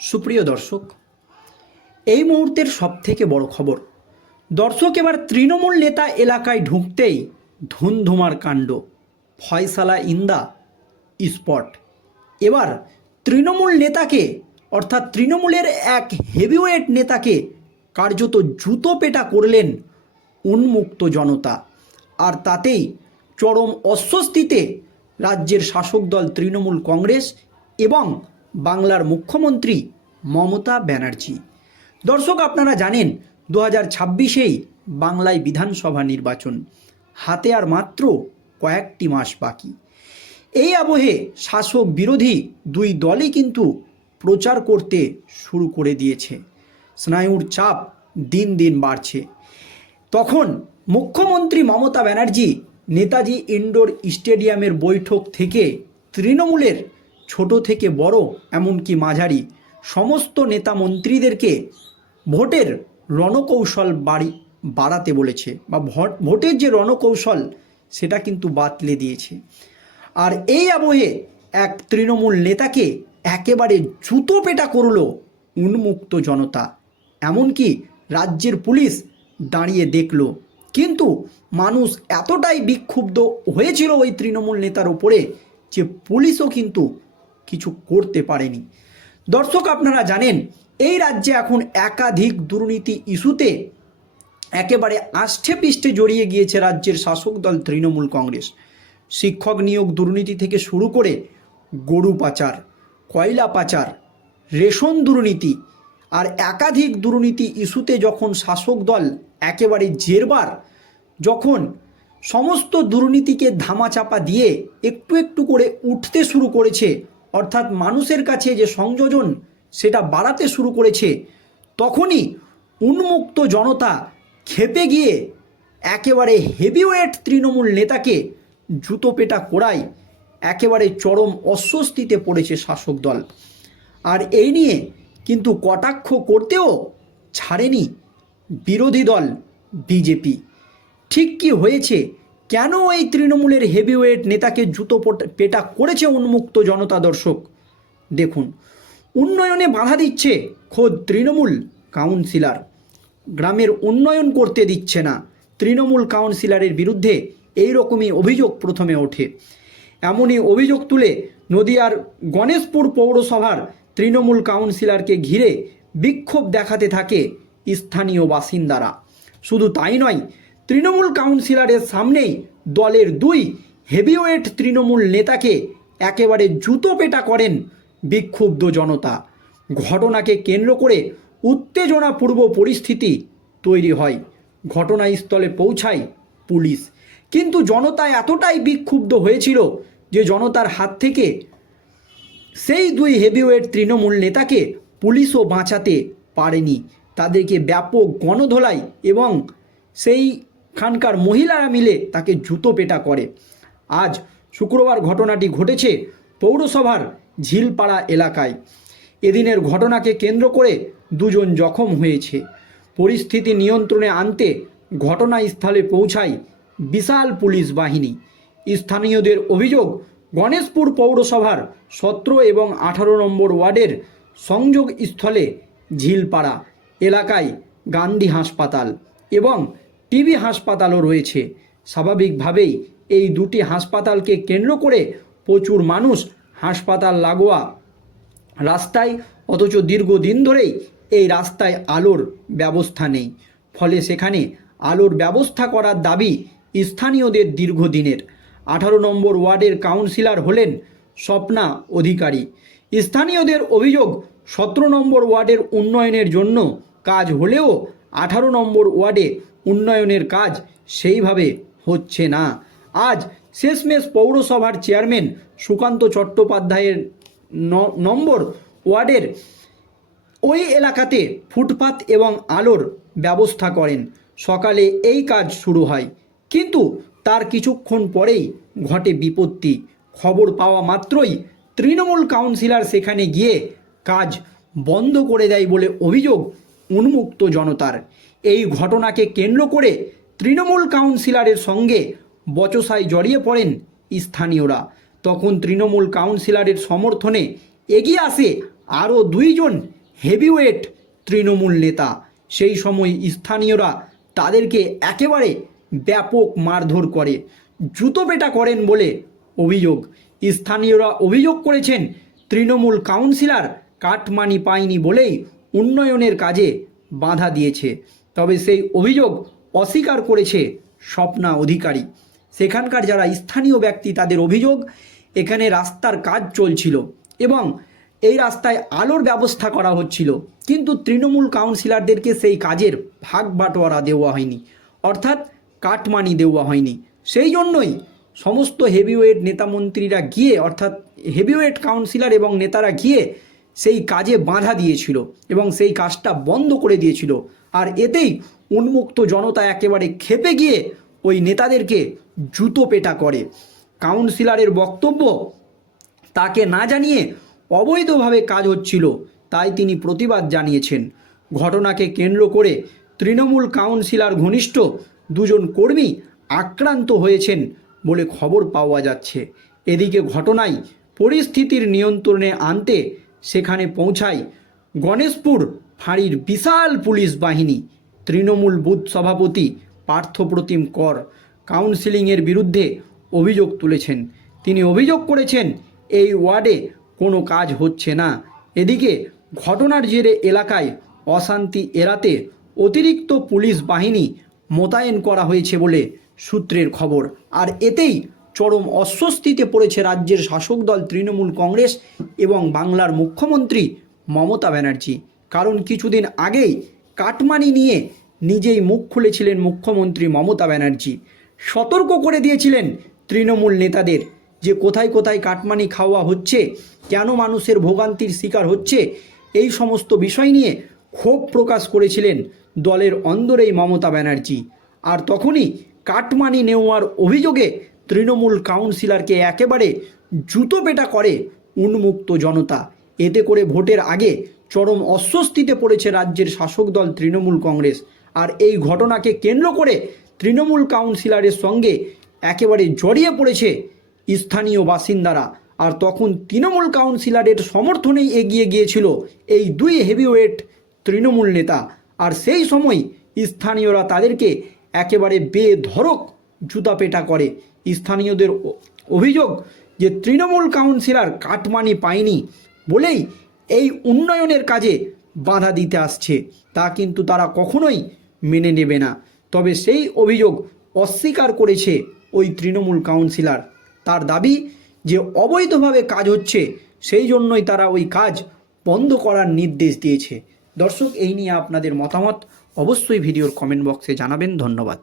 সুপ্রিয় দর্শক, এই মুহূর্তের সবথেকে বড় খবর, দর্শক এবার তৃণমূল নেতা এলাকায় ঢুকতেই ধুমধুমার কাণ্ড, ফয়সালা ইন্দা স্পট। এবার তৃণমূল নেতাকে, অর্থাৎ তৃণমূলের এক হেভিওয়েট নেতাকে কার্যত জুতো পেটা করলেন উন্মুক্ত জনতা। আর তাতেই চরম অস্বস্তিতে রাজ্যের শাসক দল তৃণমূল কংগ্রেস এবং বাংলার মুখ্যমন্ত্রী মমতা ব্যানার্জি। দর্শক, আপনারা জানেন দু হাজার ছাব্বিশেই বাংলায় বিধানসভা নির্বাচন। হাতে আর মাত্র কয়েকটি মাস বাকি। এই আবহে শাসক বিরোধী দুই দলই কিন্তু প্রচার করতে শুরু করে দিয়েছে। স্নায়ুর চাপ দিন দিন বাড়ছে। তখন মুখ্যমন্ত্রী মমতা ব্যানার্জি নেতাজি ইনডোর স্টেডিয়ামের বৈঠক থেকে তৃণমূলের ছোট থেকে বড়, এমনকি মাঝারি। সমস্ত নেতা মন্ত্রীদেরকে ভোটের রণকৌশল বাড়ি, বাড়াতে বলেছে বা ভোট, ভোটের যে রণকৌশল, সেটা কিন্তু বাতলে দিয়েছে। আর এই আবহে এক তৃণমূল নেতাকে একেবারে জুতো পেটা করল উন্মুক্ত জনতা। এমনকি রাজ্যের পুলিশ দাঁড়িয়ে দেখল। কিন্তু মানুষ এতটাই বিক্ষুব্ধ হয়েছিল ওই তৃণমূল নেতার ওপরে যে পুলিশও কিন্তু কিছু করতে পারেনি। দর্শক, আপনারা জানেন, এই রাজ্যে এখন একাধিক দুর্নীতি ইস্যুতে একেবারে আষ্ঠে পৃষ্ঠে জড়িয়ে গিয়েছে রাজ্যের শাসক দল তৃণমূল কংগ্রেস। শিক্ষক নিয়োগ দুর্নীতি থেকে শুরু করে গরু পাচার, কয়লা পাচার, রেশন দুর্নীতি আর একাধিক দুর্নীতি ইস্যুতে যখন শাসক দল একেবারে জেরবার, যখন সমস্ত দুর্নীতিকে ধামাচাপা দিয়ে একটু একটু করে উঠতে শুরু করেছে অর্থাৎ মানুষের কাছে যে সংযোজন সেটা বাড়াতে শুরু করেছে, তখনই উন্মুক্ত জনতা খেপে গিয়ে একেবারে হেভিওয়েট তৃণমূল নেতাকে জুতো পেটা করায় একেবারে চরম অস্বস্তিতে পড়েছে শাসক দল। আর এই নিয়ে কিন্তু কটাক্ষ করতেও ছাড়েনি বিরোধী দল বিজেপি। ঠিক কি হয়েছে কেন এই তৃণমূলের হেভিওয়েট নেতাকে জুতো পোট- করেছে উন্মুক্ত জনতা দর্শক? দেখুন, উন্নয়নে বাধা দিচ্ছে খোদ তৃণমূল কাউন্সিলর। গ্রামের উন্নয়ন করতে দিচ্ছে না তৃণমূল কাউন্সিলরের বিরুদ্ধে এই রকমই অভিযোগ প্রথমে ওঠে। এমনই অভিযোগ তুলে নদিয়ার গণেশপুর পৌরসভার তৃণমূল কাউন্সিলরকে ঘিরে বিক্ষোভ দেখাতে থাকে স্থানীয় বাসিন্দারা। শুধু তাই নয় তৃণমূল কাউন্সিলরের সামনেই দলের দুই হেভিওয়েট তৃণমূল নেতাকে একেবারে জুতো পেটা করেন বিক্ষুব্ধ জনতা। ঘটনাকে কেন্দ্র করে উত্তেজনাপূর্ব পরিস্থিতি তৈরি হয়। ঘটনাস্থলে পৌঁছায় পুলিশ। কিন্তু জনতা এতটাই বিক্ষুব্ধ হয়েছিল যে জনতার হাত থেকে সেই দুই হেভিওয়েট তৃণমূল নেতাকে পুলিশও বাঁচাতে পারেনি। তাদেরকে ব্যাপক গণধোলাই এবং সেইখানকার মহিলারা মিলে তাকে জুতো পেটা করে। আজ শুক্রবার ঘটনাটি ঘটেছে পৌরসভার ঝিলপাড়া এলাকায়। এদিনের ঘটনাকে কেন্দ্র করে দুজন জখম হয়েছে। পরিস্থিতি নিয়ন্ত্রণে আনতে ঘটনাস্থলে পৌঁছায় বিশাল পুলিশ বাহিনী। স্থানীয়দের অভিযোগ, গণেশপুর পৌরসভার সতেরো এবং আঠারো নম্বর ওয়ার্ডের সংযোগ স্থলে ঝিলপাড়া এলাকায় গান্ধী হাসপাতাল এবং টিবি হাসপাতালও রয়েছে। স্বাভাবিকভাবেই এই দুটি হাসপাতালকে কেন্দ্র করে প্রচুর মানুষ হাসপাতাল লাগোয়া রাস্তায়, অথচ দীর্ঘদিন ধরেই এই রাস্তায় আলোর ব্যবস্থা নেই। ফলে সেখানে আলোর ব্যবস্থা করার দাবি স্থানীয়দের দীর্ঘদিনের। আঠারো নম্বর ওয়ার্ডের কাউন্সিলর হলেন স্বপ্না অধিকারী। স্থানীয়দের অভিযোগ, সতেরো নম্বর ওয়ার্ডের উন্নয়নের জন্য কাজ হলেও আঠারো নম্বর ওয়ার্ডে উন্নয়নের কাজ সেইভাবে হচ্ছে না। আজ শেষমেশ পৌরসভার চেয়ারম্যান সুকান্ত চট্টোপাধ্যায়ের নম্বর ওয়ার্ডের ওই এলাকাতে ফুটপাত এবং আলোর ব্যবস্থা করেন। সকালে এই কাজ শুরু হয়। কিন্তু তার কিছুক্ষণ পরেই ঘটে বিপত্তি। খবর পাওয়া মাত্রই তৃণমূল কাউন্সিলর সেখানে গিয়ে কাজ বন্ধ করে দেয় বলে অভিযোগ উন্মুক্ত জনতার। এই ঘটনাকে কেন্দ্র করে তৃণমূল কাউন্সিলরের সঙ্গে বচসায় জড়িয়ে পড়েন স্থানীয়রা। তখন তৃণমূল কাউন্সিলরের সমর্থনে এগিয়ে আসে আরও দুইজন হেভিওয়েট তৃণমূল নেতা। সেই সময় স্থানীয়রা তাদেরকে একেবারে ব্যাপক মারধর করে, জুতো পেটা করেন বলে অভিযোগ। স্থানীয়রা অভিযোগ করেছেন, তৃণমূল কাউন্সিলর কাটমানি পায়নি বলেই উন্নয়নের কাজে বাধা দিয়েছে। তবে সেই অভিযোগ অস্বীকার করেছে স্বপ্না অধিকারী। সেখানকার যারা স্থানীয় ব্যক্তি, তাদের অভিযোগ, এখানে রাস্তার কাজ চলছিল এবং এই রাস্তায় আলোর ব্যবস্থা করা হচ্ছিল। কিন্তু তৃণমূল কাউন্সিলরদেরকে সেই কাজের ভাগ বাটোয়ারা দেওয়া হয়নি। অর্থাৎ কাটমানি দেওয়া হয়নি। সেই জন্যই সমস্ত হেভিওয়েট নেতামন্ত্রীরা গিয়ে, অর্থাৎ হেভিওয়েট কাউন্সিলর এবং নেতারা গিয়ে সেই কাজে বাধা দিয়েছিল এবং সেই কাজটা বন্ধ করে দিয়েছিল। আর এতেই উন্মুক্ত জনতা একেবারে খেপে গিয়ে ওই নেতাদেরকে জুতো পেটা করে। কাউন্সিলরের বক্তব্য তাকে না জানিয়ে অবৈধভাবে কাজ হচ্ছিল, তাই তিনি প্রতিবাদ জানিয়েছেন। ঘটনাকে কেন্দ্র করে তৃণমূল কাউন্সিলর ঘনিষ্ঠ দুজন কর্মী আক্রান্ত হয়েছেন বলে খবর পাওয়া যাচ্ছে। এদিকে ঘটনায় পরিস্থিতির নিয়ন্ত্রণে আনতে সেখানে পৌঁছায় গণেশপুর ফাঁড়ির বিশাল পুলিশ বাহিনী। তৃণমূল বুথ সভাপতি পার্থপ্রতিম কর কাউন্সিলিংয়ের বিরুদ্ধে অভিযোগ তুলেছেন। তিনি অভিযোগ করেছেন, এই ওয়ার্ডে কোনো কাজ হচ্ছে না। এদিকে ঘটনার জেরে এলাকায় অশান্তি এড়াতে অতিরিক্ত পুলিশ বাহিনী মোতায়েন করা হয়েছে বলে সূত্রের খবর। আর এতেই চরম অস্বস্তিতে পড়েছে রাজ্যের শাসক দল, তৃণমূল কংগ্রেস এবং বাংলার মুখ্যমন্ত্রী মমতা ব্যানার্জি। কারণ কিছুদিন আগেই কাটমানি নিয়ে নিজেই মুখ খুলেছিলেন মুখ্যমন্ত্রী মমতা ব্যানার্জি। সতর্ক করে দিয়েছিলেন তৃণমূল নেতাদের যে কোথায় কোথায় কাটমানি খাওয়া হচ্ছে, কেন মানুষের ভোগান্তির শিকার হচ্ছে, এই সমস্ত বিষয় নিয়ে ক্ষোভ প্রকাশ করেছিলেন দলের অন্দরেই মমতা ব্যানার্জি। আর তখনই কাটমানি নেওয়ার অভিযোগে তৃণমূল কাউন্সিলরকে একেবারে জুতো পেটা করে উন্মুক্ত জনতা। এতে করে ভোটের আগে চরম অস্বস্তিতে পড়েছে রাজ্যের শাসক দল তৃণমূল কংগ্রেস। আর এই ঘটনাকে কেন্দ্র করে তৃণমূল কাউন্সিলরের সঙ্গে একেবারে জড়িয়ে পড়েছে স্থানীয় বাসিন্দারা। আর তখন তৃণমূল কাউন্সিলরের সমর্থনেই এগিয়ে গিয়েছিল এই দুই হেভিওয়েট তৃণমূল নেতা। আর সেই সময় স্থানীয়রা তাদেরকে একেবারে বেধরক জুতাপেটা করে। স্থানীয়দের অভিযোগ যে তৃণমূল কাউন্সিলর কাটমানি পায়নি বলেই এই উন্নয়নের কাজে বাধা দিতে আসছে। তা কিন্তু তারা কখনোই মেনে নেবে না। তবে সেই অভিযোগ অস্বীকার করেছে ওই তৃণমূল কাউন্সিলর। তার দাবি যে অবৈধভাবে কাজ হচ্ছে সেই জন্যই তারা ওই কাজ বন্ধ করার নির্দেশ দিয়েছে। দর্শক, এই নিয়ে আপনাদের মতামত অবশ্যই ভিডিওর কমেন্ট বক্সে জানাবেন। ধন্যবাদ।